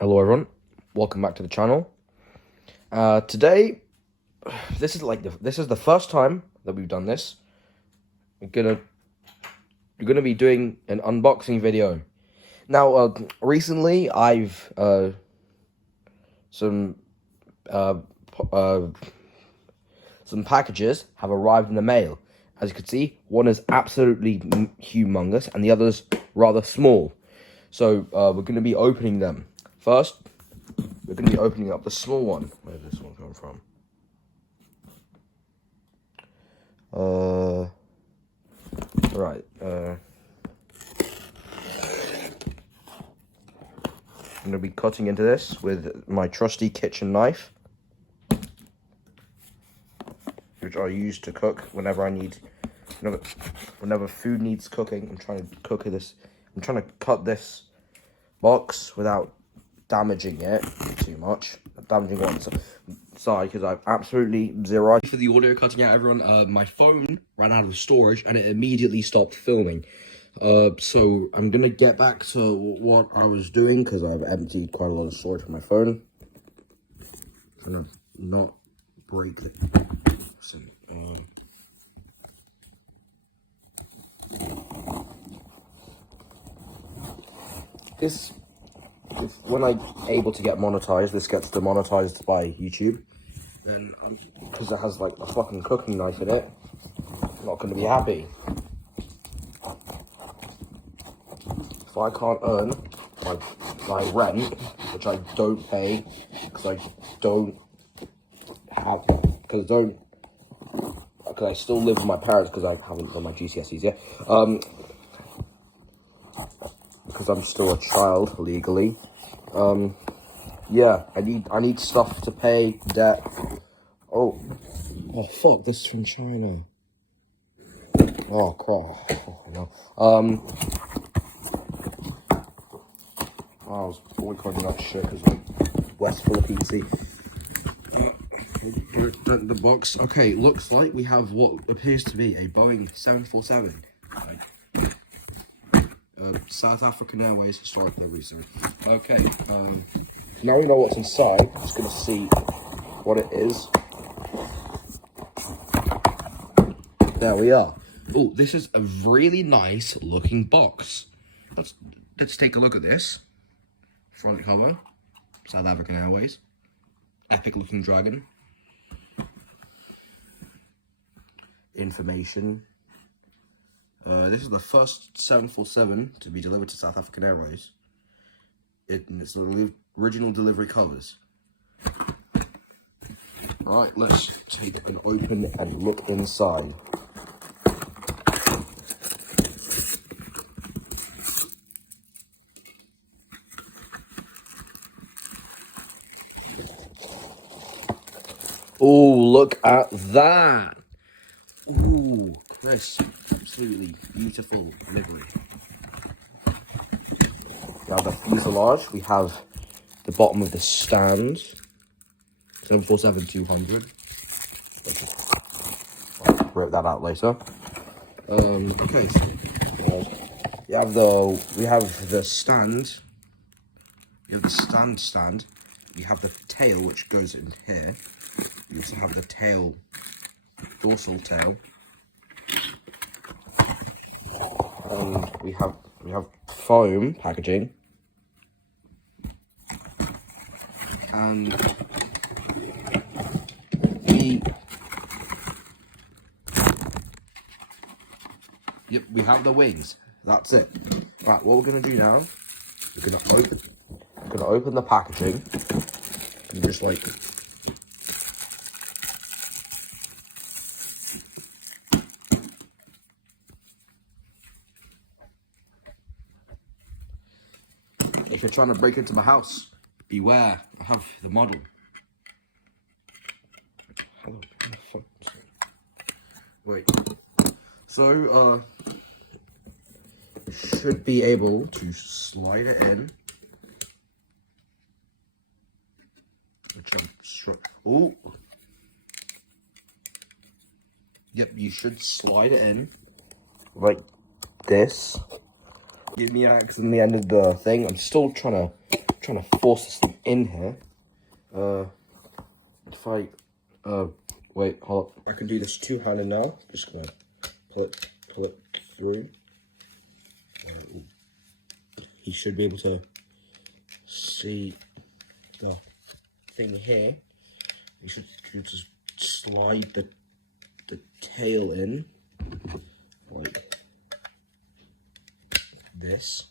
Hello everyone, welcome back to the channel. Today, this is the first time that we've done this. We're gonna be doing an unboxing video. Now, recently I've some packages have arrived in the mail. As you can see, one is absolutely humongous and the other's rather small. So we're gonna be opening them. First, we're going to be opening up the small one. Where's this one come from? Right. I'm going to be cutting into this with my trusty kitchen knife, which I use to cook whenever food needs cooking. I'm trying to cut this box without damaging it too much. Damaging one side because I've absolutely zero. For the audio cutting out, everyone, my phone ran out of storage and it immediately stopped filming. So I'm gonna get back to what I was doing because I've emptied quite a lot of storage for my phone. I'm gonna not break it. So, when I'm able to get monetized, this gets demonetized by YouTube. And because it has like a fucking cooking knife in it, I'm not going to be happy. If I can't earn my rent, which I don't pay, because I still live with my parents because I haven't done my GCSEs yet. Because I'm still a child legally. Yeah, I need stuff to pay, debt. Oh fuck, this is from China. Oh crap. Oh, no. I was boycotting that shit because West full of PC. The box. Okay, looks like we have what appears to be a Boeing 747. South African Airways historic delivery, sorry. Okay, now we know what's inside. I'm just gonna see what it is. There we are. Oh, this is a really nice looking box. Let's take a look at this. Front cover, South African Airways. Epic looking dragon. Information. This is the first 747 to be delivered to South African Airways. It's the original delivery covers. Alright, let's take an open and look inside. Oh, look at that! Ooh, crisp, absolutely beautiful livery. We have the fuselage, we have the bottom of the stand, 747-200. I'll rip that out later. Okay, so we have the stand, we have the stand, we have the tail which goes in here, we also have the tail, dorsal tail, and we have foam packaging, and we have the wings. That's it. Right, what we're gonna do now, we're gonna open the packaging and just like if you're trying to break into my house, beware. I have the model. Hello. Wait. So, should be able to slide it in. Oh. Yep, you should slide it in like this. Give me an axe in the end of the thing. I'm still trying trying to force this thing in here. If I, wait, hold up. I can do this two-handed now. Just gonna pull it through. You should be able to see the thing here. You should just slide the tail in like this.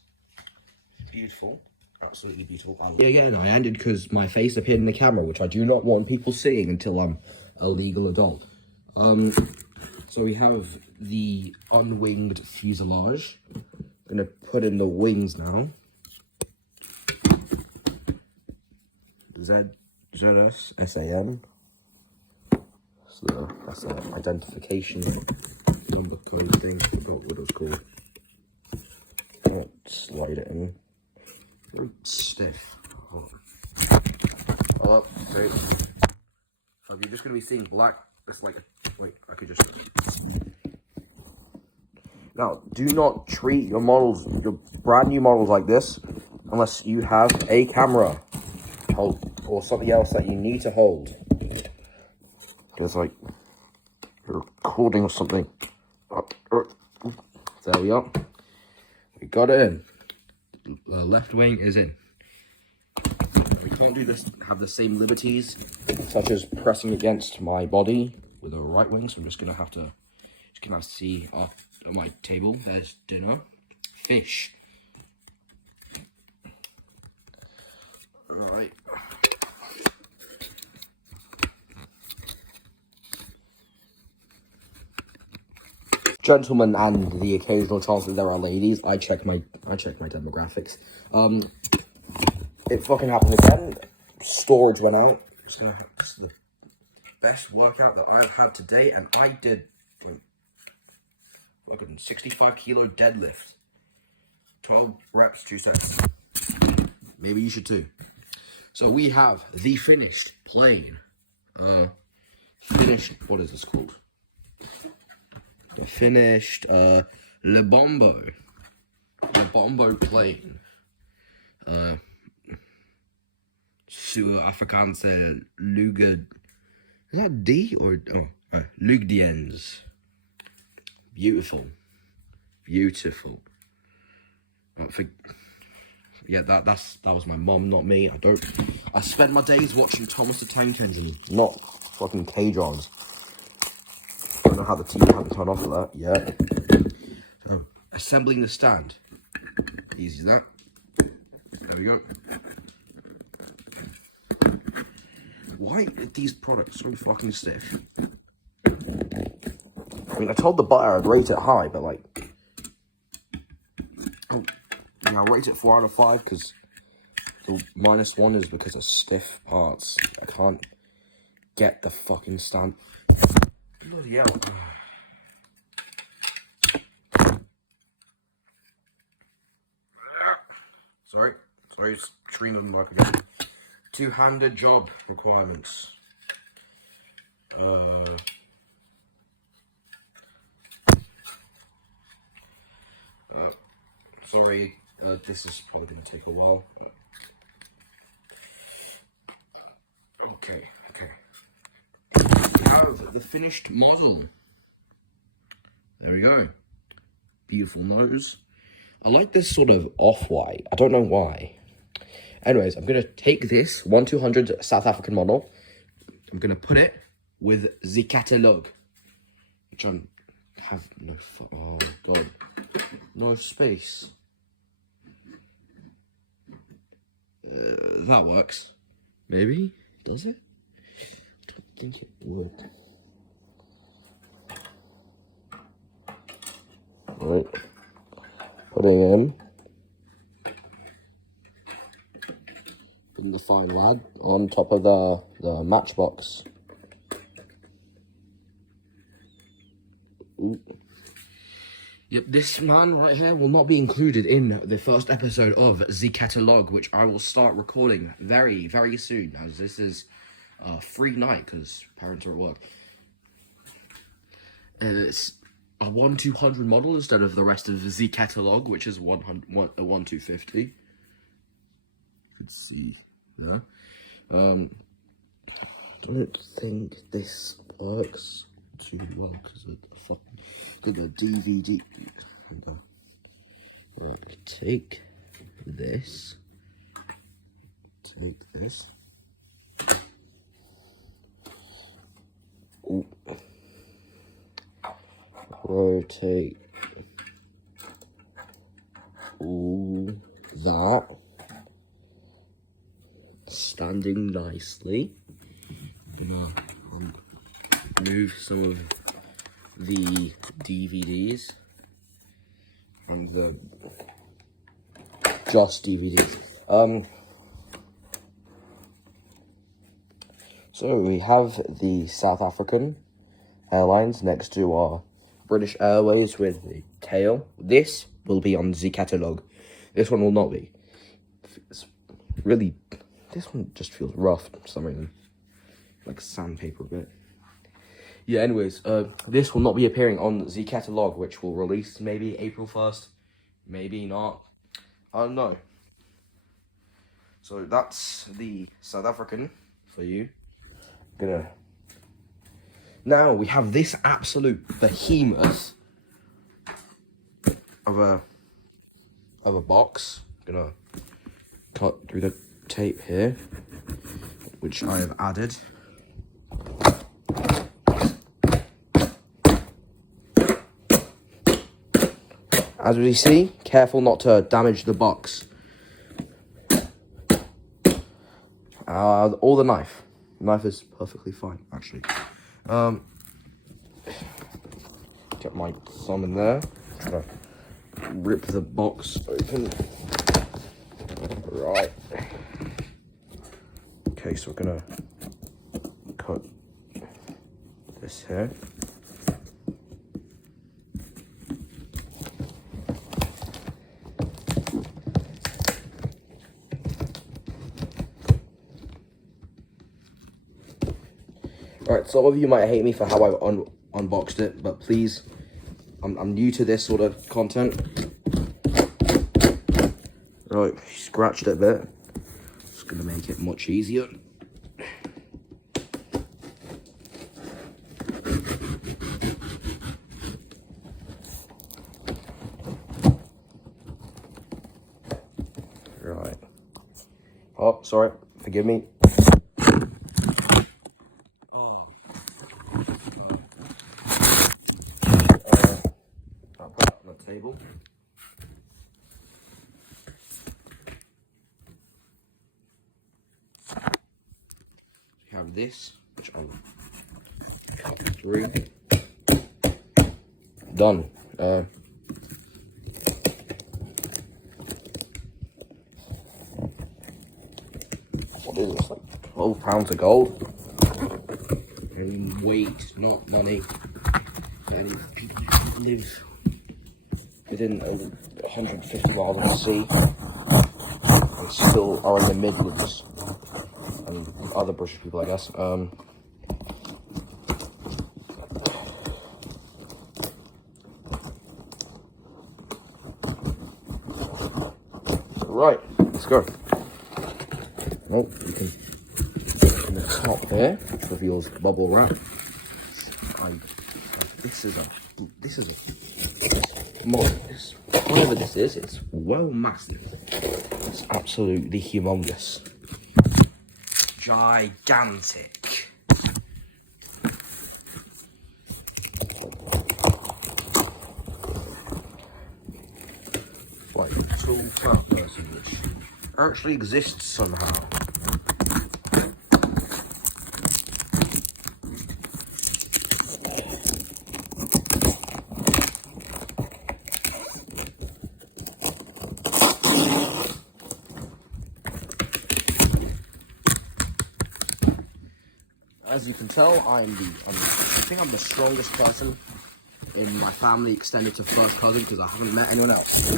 Beautiful, absolutely beautiful. Yeah, again, I ended because my face appeared in the camera, which I do not want people seeing until I'm a legal adult. So we have the unwinged fuselage. I'm gonna put in the wings now. ZS SAM. So that's an identification number code thing. I forgot what it was called. Slide it in. Very stiff. Hold up. So you're just gonna be seeing black. It's like wait, I could just. Now, do not treat your models, your brand new models like this, unless you have a camera hold or something else that you need to hold. Because like you're recording or something. There we are. We got it in. The left wing is in. We can't do this, have the same liberties, such as pressing against my body with the right wing. So I'm just gonna have to see at my table. There's dinner, fish. Right. Gentlemen and the occasional chance that there are ladies, I check my demographics. It fucking happened again. Storage went out. This is the best workout that I've had to date, and I did fucking 65 kilo deadlift. 12 reps, 2 sets. Maybe you should too. So we have the finished plane. What is this called? The finished Le Bombo plane. Sur Afrikaanse Luge. Is that D or Lugdiens? Beautiful. Yeah, that was my mom, not me. I spend my days watching Thomas the Tank Engine, not fucking K-Johns. I don't know how the TV hasn't turned off for that yet. So, assembling the stand. Easy as that. There we go. Why are these products so fucking stiff? I mean, I told the buyer I'd rate it high, but like... I rate it 4 out of 5 because the -1 is because of stiff parts. I can't get the fucking stand. Bloody hell. Sorry, streaming like again. Two-handed job requirements. Sorry, this is probably going to take a while. Okay. We have the finished model. There we go. Beautiful nose. I like this sort of off-white. I don't know why. Anyways, I'm going to take this 1/200 South African model. I'm going to put it with the catalogue. Which I have no... Oh, God. No space. That works. Maybe? Does it? I don't think it would. Right. Putting in. Putting the fine lad on top of the matchbox. Ooh. Yep, this man right here will not be included in the first episode of the Catalogue, which I will start recording very, very soon, as this is a free night, because parents are at work. It's a 1/200 model instead of the rest of the Catalogue, which is 1/250. could see. Yeah. I don't think this works too well because of the DVD. Take this. Ooh. Rotate all that. Standing nicely. I'm gonna move some of the DVDs and the just DVDs. So we have the South African Airlines next to our British Airways with the tail. This will be on the catalogue. This one will not be. It's really, this one just feels rough for some reason. Like sandpaper a bit. Yeah, anyways, this will not be appearing on the catalogue, which will release maybe April 1st. Maybe not. I don't know. So that's the South African for you. Now we have this absolute behemoth of a box. Gonna cut through the tape here, which I have added. As we see, careful not to damage the box. Or the knife. The knife is perfectly fine, actually. Get my thumb in there. Try to rip the box open. Right. Okay, so we're gonna cut this here. Alright, some of you might hate me for how I've unboxed it, but please, I'm new to this sort of content. Right, scratched it a bit. Just gonna make it much easier. Right. Oh, sorry, forgive me. Table. We have this, which I'll cut through. Done. What is this? Like 12 pounds of gold? In weight, not money. And people live within 150 miles of the sea and still are in the Midlands, and other British people, I guess. Right, let's go. Oh, you can in the top there, which reveals bubble wrap. This is a whatever this is, it's well massive. It's absolutely humongous. Gigantic. Like a tall fat person, which actually exists somehow. As you can tell, I think I'm the strongest person in my family, extended to first cousin, because I haven't met anyone else.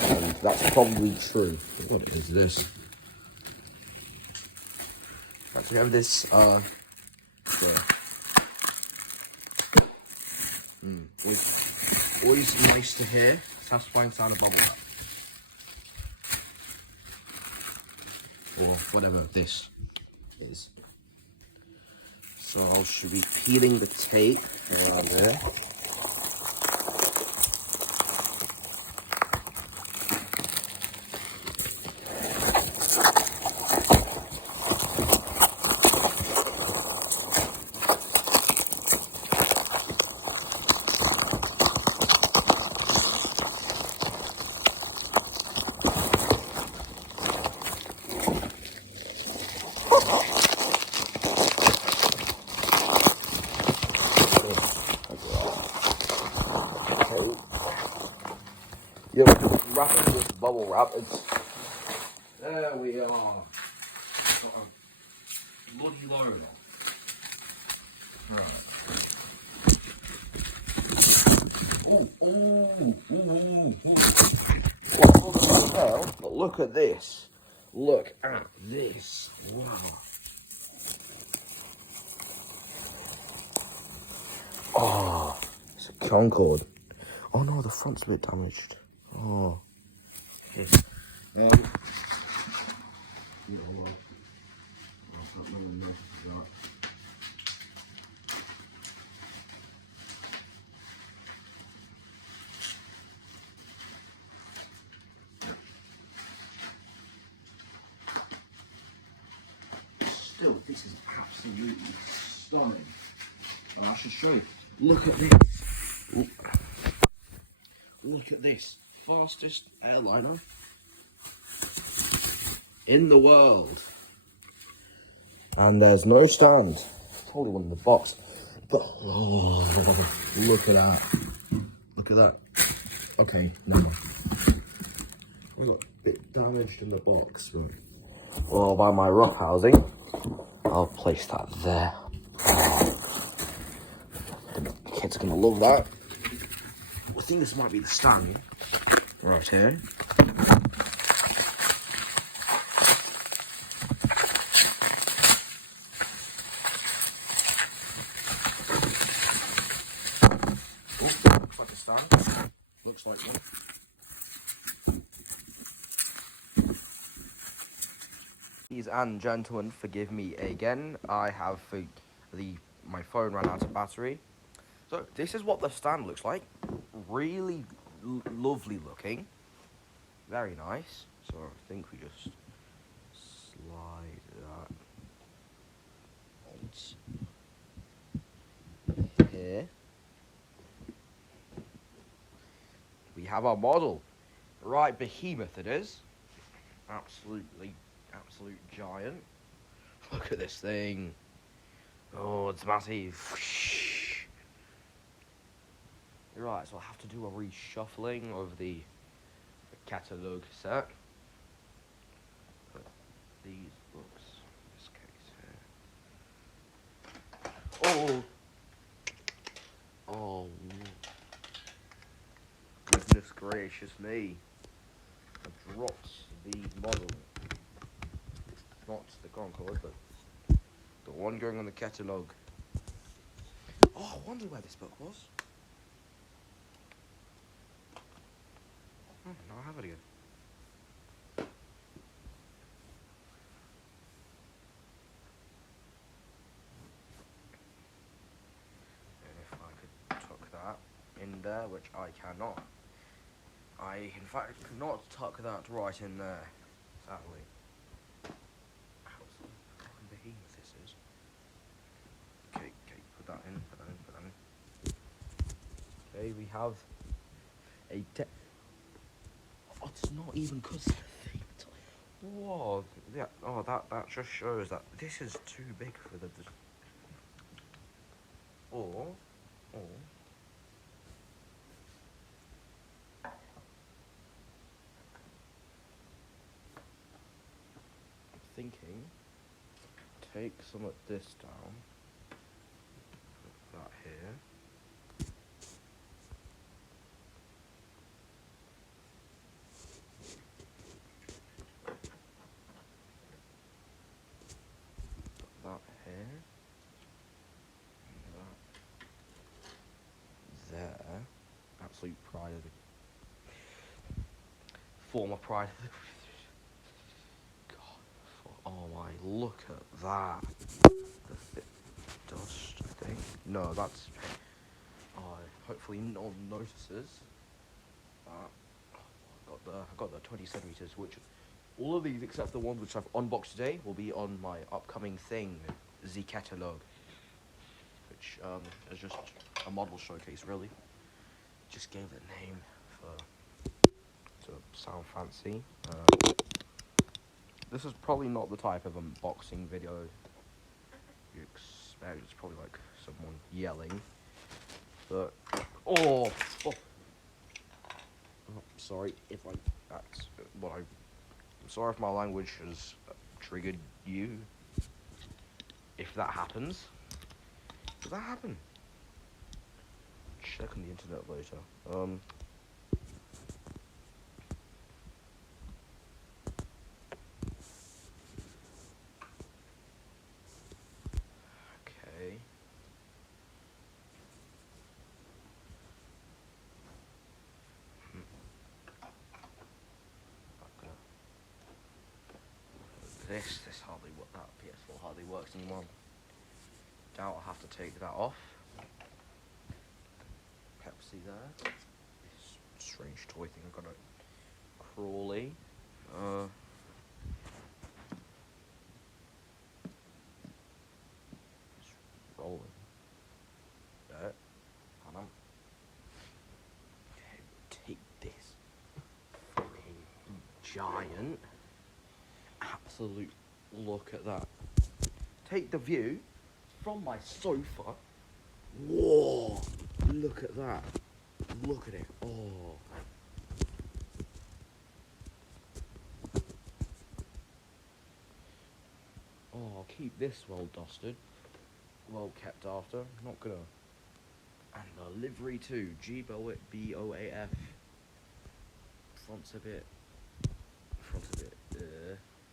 And that's probably true. What is this? Right, we have this, always nice to hear. Satisfying sound of bubble. or whatever this is. So I should be peeling the tape around there. Yo, wrapping this bubble wrap. There we are. Got a bloody load on. Right. But look at this. Look at this. Wow. Oh, it's a Concorde. Oh no, the front's a bit damaged. Oh. Yeah, well, I've got no one noticed that. Still, this is absolutely stunning. And I should show you. Look at this. Ooh. Look at this. Fastest airliner in the world. And there's no stand. It's only one in the box. But oh, look at that. Look at that. Okay, now I got a bit damaged in the box, but well, by my rough housing, I'll place that there. The kids are gonna love that. I think this might be the stand right here. Oh, looks like a stand. Looks like one. Ladies and gentlemen, forgive me again. I have my phone ran out of battery. So this is what the stand looks like. Really lovely looking. Very nice. So I think we just slide that on here. We have our model. Right, behemoth it is. Absolute giant. Look at this thing. Oh, it's massive. Right, so I'll have to do a reshuffling of the catalogue set. Put these books in this case here. Oh, goodness gracious me. I dropped the model. Not the Concorde, but the one going on the catalogue. Oh, I wonder where this book was. Oh, now I have it again. If I could tuck that in there, which I cannot. I, in fact, could not tuck that right in there, sadly. How fucking behemoth this is. Okay, put that in. Okay, we have a oh, it's not even because the thing. Whoa, yeah. Oh, that just shows that this is too big for the. Or. I'm thinking. Take some of this down. Put that here. That here, and that there. Absolute pride of the former pride of the God, look at that. The thick dust, I think. No, that's... hopefully no one notices. I got the 20 centimeters, which all of these except the ones which I've unboxed today will be on my upcoming thing, the catalog, which is just a model showcase really. Just gave it a name to sound fancy. This is probably not the type of unboxing video you expect. It's probably like someone yelling, but oh, sorry if that's what I'm sorry if my language has triggered you. If that happens, does that happen? Check on the internet later. Okay. This hardly works. That PS4 hardly works anymore. Doubt I'll have to take that off. Pepsi there. This strange toy thing. I've got a Crawley. It's rolling. There. Hold on. Okay, take this fucking giant. Absolute look at that. Take the view from my sofa. Whoa! Look at that. Look at it. Oh. Oh, I'll keep this well dusted. Well kept after. Not gonna. And the livery too. Boaf. Front's a bit.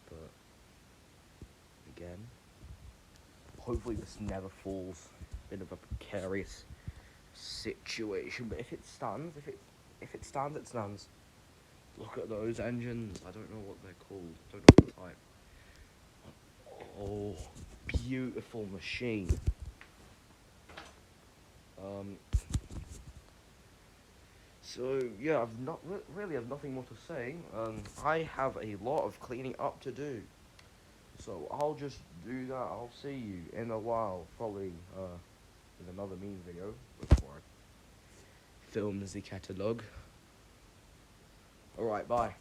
But again, hopefully this never falls. Bit of a precarious situation, but if it stands, if it stands, it stands. Look at those engines. I don't know what they're called. I don't know what type. Oh, beautiful machine. So yeah, I've not really have nothing more to say. I have a lot of cleaning up to do, so I'll just do that. I'll see you in a while, probably with another meme video before I film the catalog. All right, bye.